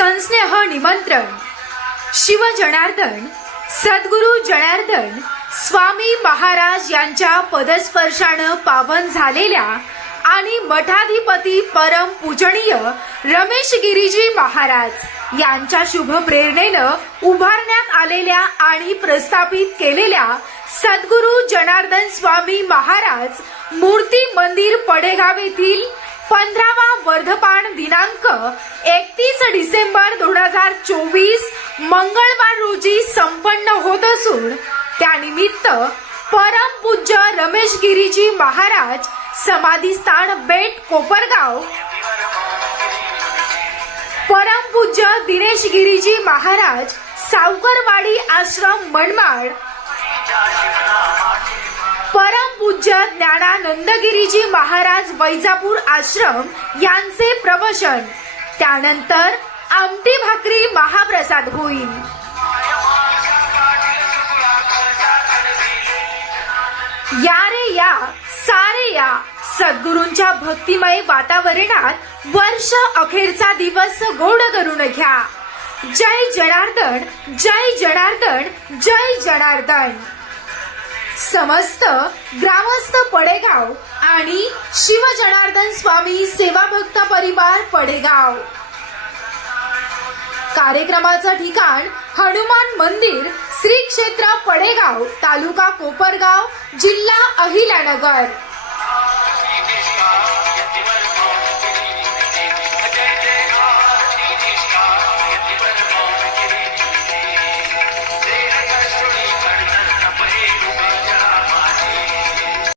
संस्नेह निमंत्रण शिव जनार्दन सद्गुरु जनार्दन स्वामी महाराज यांच्या पदस्पर्शानं पावन झालेल्या आणि मठाधिपती परम पूजनीय रमेश गिरीजी महाराज यांच्या शुभ प्रेरणेनं उभारण्यात आलेल्या आणि प्रस्थापित केलेल्या सद्गुरु जनार्दन स्वामी महाराज मूर्ती मंदिर पडेगाव येथील पंधरावा वर्धपान दिनांक एकतीस डिसेंबर दोन हजार चोवीस मंगळवार रोजी संपन्न होत असून त्यानिमित्त परमपूज्य रमेश गिरीजी महाराज समाधीस्थान बेट कोपरगाव. परमपूज्य दिनेश गिरीजी महाराज सावकरवाडी आश्रम मनमाड. ज्ञानानंदगिरीजी महाराज वैजापूर आश्रम यांचे प्रवचन. त्यानंतर आमटी भाकरी महाप्रसाद होईल. या रे या सारे या. सद्गुरूंच्या भक्तिमय वातावरणात वर्ष अखेरचा दिवस गोड करून घ्या. जय जनार्दन जय जनार्दन जय जनार्दन. समस्त ग्रामस्थ पडेगाव आणि शिव जनार्दन स्वामी सेवा भक्त परिवार पडेगाव. कार्यक्रमाचं ठिकाण हनुमान मंदिर श्री क्षेत्र पडेगाव तालुका कोपरगाव जिल्हा अहिल्यानगर.